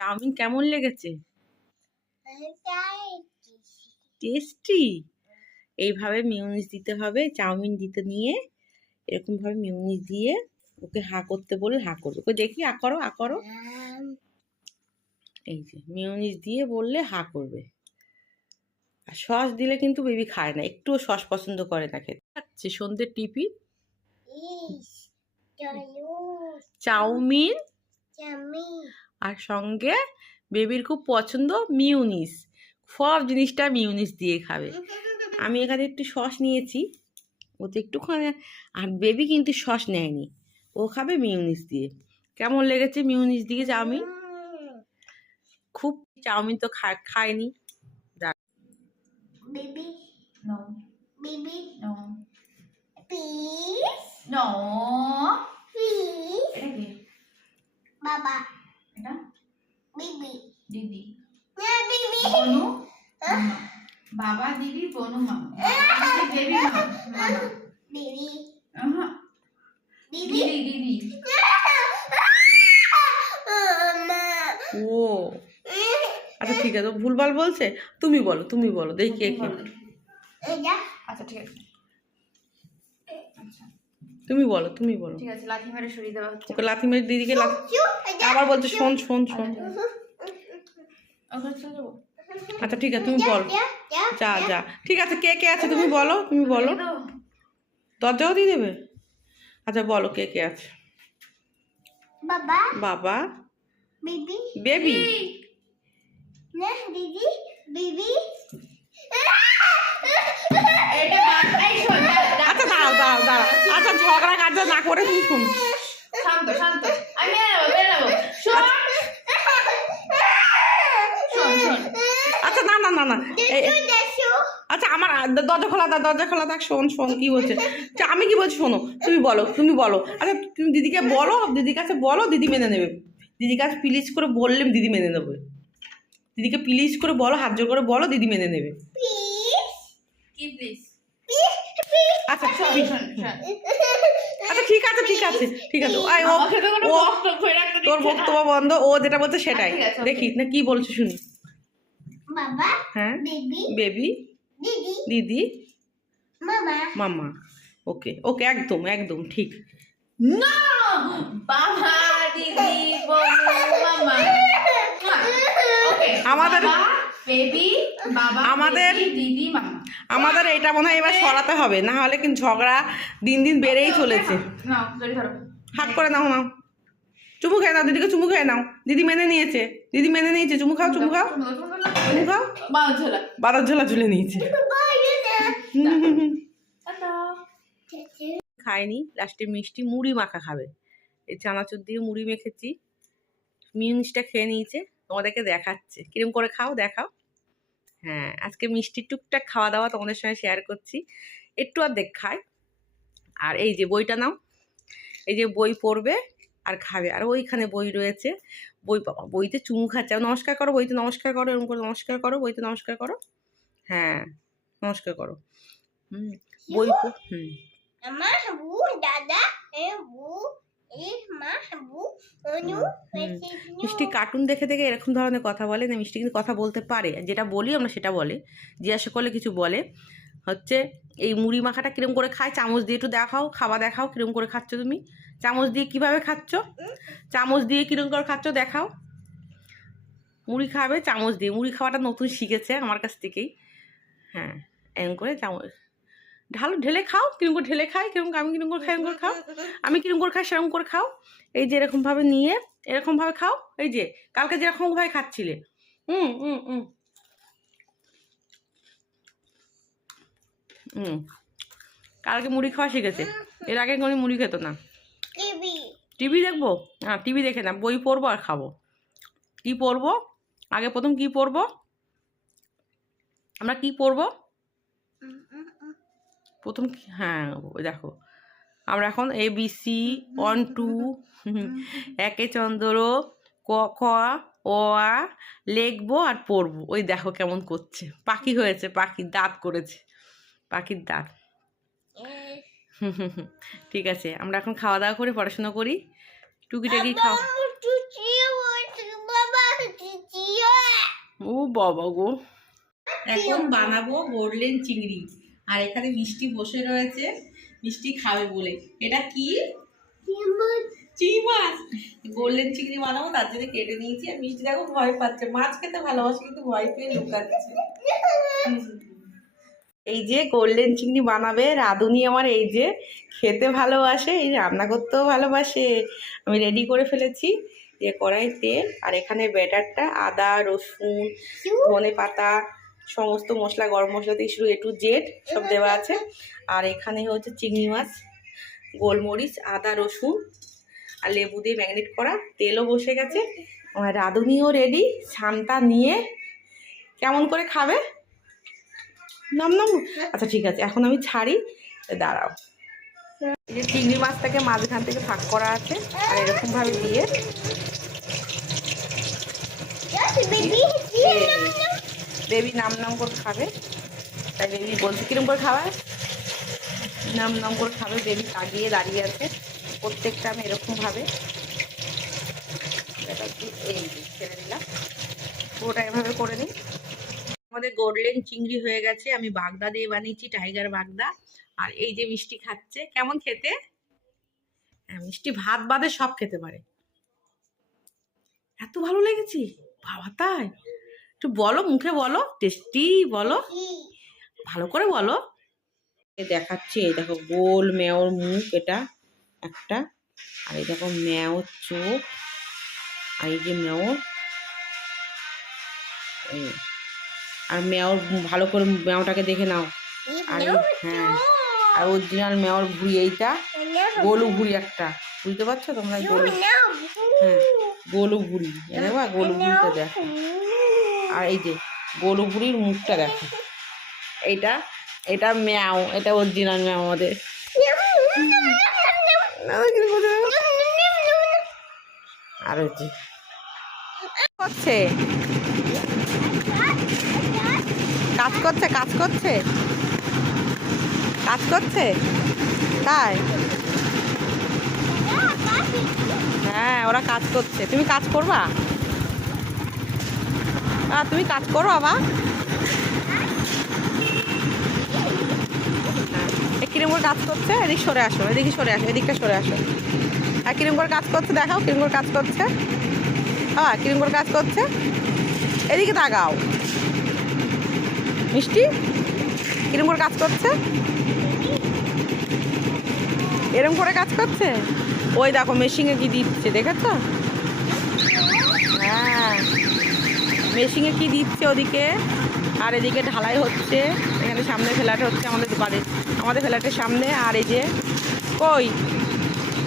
Chowmein কেমন লেগেছে? Tasty এইভাবে মিউনিস দিতে হবে চাউমিন দিতে নিয়ে এরকমভাবে মিউনিস দিয়ে ওকে হা করতে বলে হা করবে। ওকে দেখি হা করো হা করো। এই যে মিউনিস দিয়ে বললে হা করবে। আর সস দিলে কিন্তু বেবি খায় না একটুও সস পছন্দ করে না খেতে। খাচ্ছে সন্ধ্যের টিফি চাউমিন। আর সঙ্গে বেবির খুব পছন্দ মিউনিস। সব জিনিসটা মিউনিস দিয়ে খাবে। আমি এখানে একটু সস নিয়েছি ওতে একটুখানি আর বেবি কিন্তু সস নেয়নি। ও খাবে মিউনিস দিয়ে। কেমন লেগেছে মিউনিস দিয়ে চাউমিন? খুব চাউমিন তো খা- খায়নি। Baby, No. baby, No. please, No. please, এটা কি Baba, এটা দিদি। বনু? মামা। বাবা দিদি বনু মামা বেবি। মামা দিদি দিদি। ও। আচ্ছা ঠিক আছে। ও ভুলভাল বলছে? তুমি বলো তুমি বলো। দেখি কে কে আচ্ছা ঠিক আছে। তুমি বলো তুমি বলো। ঠিক আছে লাঠি মেরে সরিয়ে দেওয়া হচ্ছে। ওকে লাথি মেরে দিদিকে লাথি আবার বলছে শোন শোন শোন। চলে আচ্ছা ঠিক আছে তুমি বলো। যা যা ঠিক আছে কে কে আছে তুমি বলো তুমি বলো। দরজাও দিয়ে দেবে? আচ্ছা বলো কে কে আছে। বাবা। বাবা। বেবি। বেবি। না দিদি বেবি। শোন। আচ্ছা দাঁড়াও দাঁড়াও দাঁড়াও। আচ্ছা ঝগড়া কাজা না করে তুমি শুন। শান্ত শান্ত। আমি বেরাবো বেরাবো। শোন। শোন শোন। আচ্ছা না না না না। এই- এই- দেখো। আচ্ছা আমার দ- দরজা খোলা থাক দরজা খোলা থাক শোন শোন কি বলছে? আচ্ছা, আমি কি বলছি শোনো তুমি বলো তুমি বলো। আচ্ছা তুমি দিদিকে বলো দিদির কাছে বলো দিদি মেনে নেবে। দিদির কাছে প্লিজ করে বললে দিদি মেনে নেবে। দিদিকে প্লিজ করে বলো হাত জোর করে বলো দিদি মেনে নেবে। প্লিজ কি প্লিজ আচ্ছা আচ্ছা ঠিক আছে ঠিক আছে ঠিক আছে। আই ও তোর বক্তব্য বন্ধ ও যেটা বলছে সেটাই। ঠিক দেখি না কি বলছে শুনি। বাবা হ্যাঁ? বেবি। বেবি? দিদি। দিদি? মামা। মামা। ওকে ওকে একদম একদম ঠিক। না! বাবা দিদি মামা। আমাদের- বেবি বাবা আমাদের- দিদি আমাদের এটা মনে হয় এবার সরাতে হবে না হলে কিন্তু ঝগড়া দিন দিন বেড়েই চলেছে। হাক করে নাও নাও চুমু খেয়ে নাও দিদিকে চুমু খেয়ে নাও। দিদি মেনে নিয়েছে দিদি মেনে নিয়েছে। চুমু খাও চুমু খাও। চুমু খাও। বাউ ঝোলা। ঝোলা নিয়েছে। খায়নি লাস্টে মিষ্টি মুড়ি মাখা খাবে। এই চানাচুর দিয়ে মুড়ি মেখেছি। মিউনিসটা খেয়ে নিয়েছে তোমাদেরকে দেখাচ্ছে। কিরম করে খাও দেখাও। হ্যাঁ আজকে মিষ্টি টুকটাক খাওয়া দাওয়া তোমাদের সঙ্গে শেয়ার করছি। একটু আর দেখ খায় আর এই যে বইটা নাও। এই যে বই পড়বে আর খাবে। আর ওইখানে বই রয়েছে। বই বইতে চুমু খাচ্ছে। নমস্কার করো, বইতে নমস্কার করো, এরকম করে নমস্কার করো, বইতে নমস্কার করো। হ্যাঁ নমস্কার করো। হুম, বই হুম। হাবু দাদা মিষ্টি কার্টুন দেখে দেখে এরকম ধরনের কথা বলে না মিষ্টি কিন্তু কথা বলতে পারে। যেটা বলি আমরা সেটা বলে। জিজ্ঞাসা করলে কিছু বলে। হচ্ছে এই মুড়ি মাখাটা কিরম করে খায়? চামচ দিয়ে একটু দেখাও খাওয়া দেখাও কিরম করে খাচ্ছ তুমি? চামচ দিয়ে কীভাবে খাচ্ছ? চামচ দিয়ে কিরম করে খাচ্ছ দেখাও। মুড়ি খাবে চামচ দিয়ে। মুড়ি খাওয়াটা নতুন শিখেছে আমার কাছ থেকেই। হ্যাঁ এরকম করে চামচ ঢালো ঢেলে খাও কিরম করে ঢেলে খাই কিরম আমি কিরম করে খাই এরকম করে খাও। আমি কিরম করে খাই সেরকম করে খাও। এই যে এরকমভাবে নিয়ে এরকমভাবে খাও। এই যে কালকে যেরকমভাবে খাচ্ছিলে। হুম হুম হুম। হুম। কালকে মুড়ি খাওয়া শিখেছে। এর আগে কোনো মুড়ি খেত না। টিভি। টিভি দেখব? হ্যাঁ টিভি দেখে না বই পড়ব আর খাব। কি পড়ব? আগে প্রথম কি পড়ব? আমরা কি পড়ব? প্রথম হ্যাঁ ওই দেখো। আমরা এখন A B C one two একে চন্দ্র ক খ ও আ লিখব আর পড়ব। ওই দেখো কেমন করছে। পাখি হয়েছে পাখির দাঁত করেছে। পাখির দাঁত। ঠিক আছে আমরা এখন খাওয়া দাওয়া করে পড়াশোনা করি। টুকিটাকি খাও। চুচি ও বাবা গো। এখন বানাবো গোল্ডেন চিংড়ি। আর এখানে মিষ্টি বসে রয়েছে মিষ্টি খাবে বলে। এটা কি? চিংড়ি মাছ। গোল্ডেন চিংড়ি বানাবো তার জন্য কেটে নিয়েছি আর মিষ্টি দেখো ভয় পাচ্ছে। মাছ খেতে ভালোবাসে কিন্তু ভয় পেয়ে লুকাচ্ছে। এই যে গোল্ডেন চিংড়ি বানাবে রাঁধুনি আমার এই যে খেতে ভালোবাসে এই রান্না করতেও ভালোবাসে। আমি রেডি করে ফেলেছি দিয়ে কড়াই তেল আর এখানে ব্যাটারটা আদা রসুন ধনে পাতা সমস্ত মশলা গরম মশলা থেকে শুরু এ টু জেড সব দেওয়া আছে। আর এখানে হচ্ছে চিংড়ি মাছ গোলমরিচ আদা রসুন আর লেবু দিয়ে ম্যাগনেট করা। তেলও বসে গেছে। আমার রাঁধুনিও রেডি। সামটা নিয়ে কেমন করে খাবে? নাম নাম। আচ্ছা ঠিক আছে। এখন আমি ছাড়ি। দাঁড়াও। এই যে চিংড়ি মাছটাকে মাঝখান থেকে ফাঁক করা আছে আর এরকমভাবে দিয়ে। বেবি নাম নাম করে খাবে। তাই বেবি বলছে, কিরম করে খাবে নাম নাম করে খাবে বেবি তাকিয়ে দাঁড়িয়ে আছে। প্রত্যেকটা আমি এরকমভাবে এই ছেড়ে দিলাম। পুরোটা এভাবে করে নিই। আমাদের গোল্ডেন চিংড়ি হয়ে গেছে। আমি বাগদা দিয়ে বানিয়েছি টাইগার বাগদা। আর এই যে মিষ্টি খাচ্ছে, কেমন খেতে? হ্যাঁ মিষ্টি ভাত বাদে সব খেতে পারে। এত ভালো লেগেছি। বাবা তাই। একটু বলো, মুখে বলো, টেস্টি বলো। ভালো করে বলো। দেখাচ্ছি, এই দেখো গোল মেয়র মুখ এটা একটা। আর এই দেখো মেয়র চোখ। আর এই যে মেয়র আর মেয়র ভালো করে মেয়টাকে দেখে নাও। আর হ্যাঁ আর অরিজিনাল মেয়র ভুড়ি এইটা, গোলু ভুড়ি একটা। বুঝতে পারছ তোমরা গোলু? হ্যাঁ গোলু ভুড়ি এ দেখো গোলু ভুড়িটা দেখো। আর এই যে গরু বুড়ির মুখটা দেখো। এইটা এটা ম্যাও, এটা অরিজিনাল ম্যাও আমাদের। আর হচ্ছে করছে। কাজ করছে কাজ করছে। কাজ করছে? তাই? হ্যাঁ ওরা কাজ করছে। তুমি কাজ করবা? আহ, তুমি কাজ করো এ কিরম করে কাজ করছে? এদিক সরে আসো এদিকে সরে আসো এদিকটা সরে আসো। আর কিরম করে কাজ করছে দেখাও কিরম করে কাজ করছে। হ্যাঁ কিরম করে কাজ করছে? এদিকে তাকাও। মিষ্টি কিরম করে কাজ করছে? এরম করে কাজ করছে? ওই দেখো মেশিনে কি দিচ্ছে দেখেছ? হ্যাঁ। মেশিনে কি দিচ্ছে ওদিকে? আর এদিকে ঢালাই হচ্ছে। এখানে সামনে ফ্ল্যাট হচ্ছে আমাদের বাড়ির আমাদের ফ্ল্যাটের সামনে। আর এই যে, কই?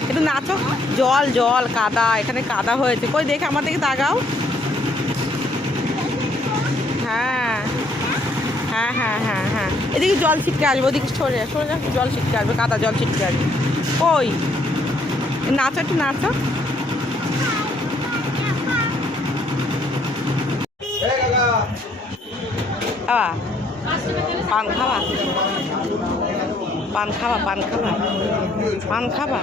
একটু নাচো। জল জল, কাদা, এখানে কাদা হয়েছে। কই, দেখে আমার দিকে তাকাও। হ্যাঁ। হ্যাঁ হ্যাঁ হ্যাঁ হ্যাঁ। এদিকে জল ছিটকে আসবে, ওদিকে সরে সরে জল ছিটকে আসবে, কাদা, জল ছিটকে আসবে। কই? নাচো, একটু নাচো। খাওয়া? পান খাওয়া? পান খাওয়া পান খাওয়া। পান খাওয়া?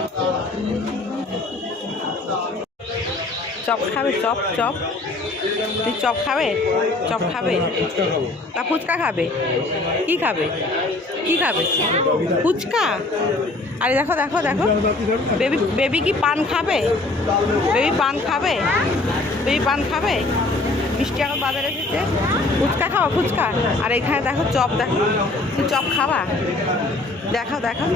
চপ খাবে, চপ চপ। তুই চপ খাবে? চপ খাবে? না ফুচকা খাবে? কি খাবে? কি খাবে? ফুচকা? আরে দেখো দেখো দেখো। বেবি বেবি কি পান খাবে? বেবি পান খাবে? বেবি পান খাবে? মিষ্টি এখন বাজারে এসেছে ফুচকা খাওয়া ফুচকা। আর এখানে দেখো চপ, দেখো। তুই চপ খাওয়া দেখাও দেখাও।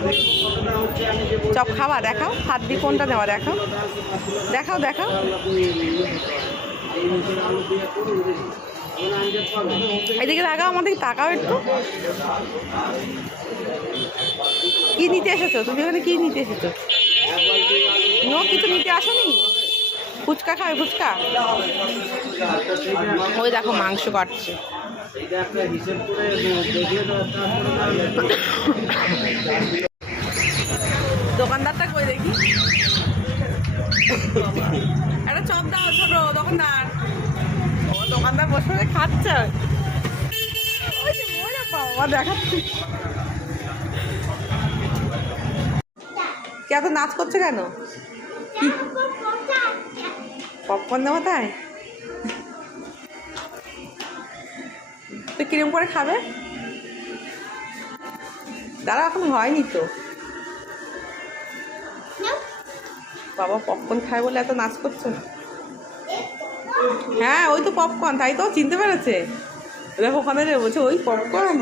চপ খাওয়া দেখাও। হাত দিয়ে কোনটা নেওয়া, দেখাও। দেখাও দেখাও। এদিকে তাকাও আমাদেরকে তাকাও একটু। কি নিতে এসেছ? তুমি ওখানে কি নিতে এসেছ? নো, কিছু নিতে আসোনি? ফুচকা খাবে, ফুচকা? ওই দেখো মাংস কাটছে। দোকানদারটা কই দেখি? একটা চপ দাও ছোট দোকানদার। ও দোকানদার বসে বসে খাচ্ছে। দেখাচ্ছি। কে এত নাচ করছে কেন? পপকর্ন দেবো তাই? তো কিরম করে খাবে? দাঁড়া, এখন হয়নি তো। বাবা পপকর্ন খায় বলে এত নাচ করছ? না হ্যাঁ ওই তো পপকর্ন তাই তো, চিনতে পেরেছে? দেখো ওখানে বলছে, ওই পপকর্ন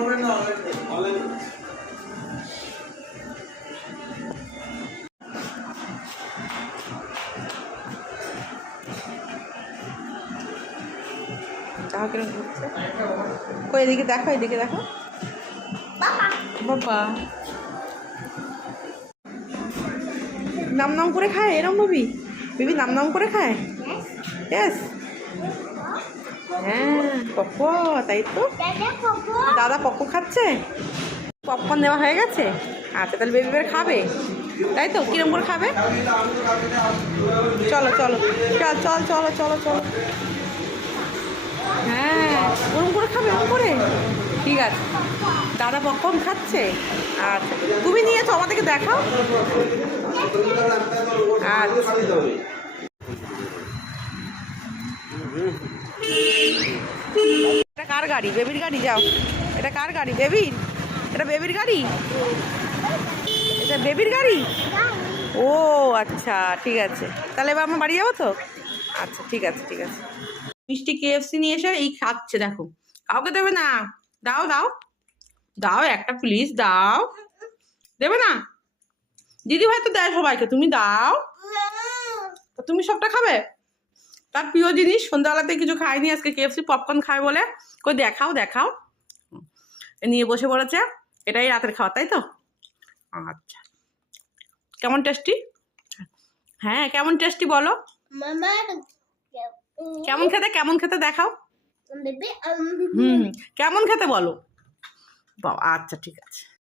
কিরম ঘুরছে কই এদিকে দেখো এদিকে দেখো। বাবা। নাম নাম করে খায় এরম ভাবি? বিবি নাম নাম করে খায়. ইয়েস হ্যাঁ পপ্প তাই তো। দাদা পপ্প খাচ্ছে? পপকর্ন দেওয়া হয়ে গেছে? আচ্ছা তাহলে বেবি বের খাবে? তাই তো কিরম করে খাবে? চলো চলো চল। চল চলো চলো চলো। হ্যাঁ ওরম করে খাবে, ওরম করে? ঠিক আছে। দাদা পপকর্ন খাচ্ছে? আচ্ছা তুমি নিয়েছো আমাদেরকে দেখাও। আচ্ছা। এটা কার গাড়ি? বেবির গাড়ি, যাও। এটা কার গাড়ি? বেবির? এটা বেবির গাড়ি? এটা বেবির গাড়ি? ও আচ্ছা ঠিক আছে। তাহলে এবার আমার বাড়ি যাব তো? আচ্ছা ঠিক আছে ঠিক আছে। মিষ্টি কেএফসি নিয়ে এসে এই খাচ্ছে, দেখো। কাউকে দেবে না। দাও দাও। দাও একটা প্লিজ দাও। দেবে না? দিদি ভাই তো দেয় সবাইকে, তুমি দাও। তুমি সবটা খাবে? তার প্রিয় জিনিস, সন্ধ্যাবেলাতে কিছু খায়নি আজকে কেএফসি পপকর্ন খায় বলে। কই দেখাও দেখাও। নিয়ে বসে পড়েছে, এটাই রাতের খাওয়া তাই তো? আচ্ছা। কেমন টেস্টি হ্যাঁ কেমন টেস্টি বলো? কেমন খেতে কেমন খেতে দেখাও। হুম কেমন খেতে বলো। আচ্ছা ঠিক আছে।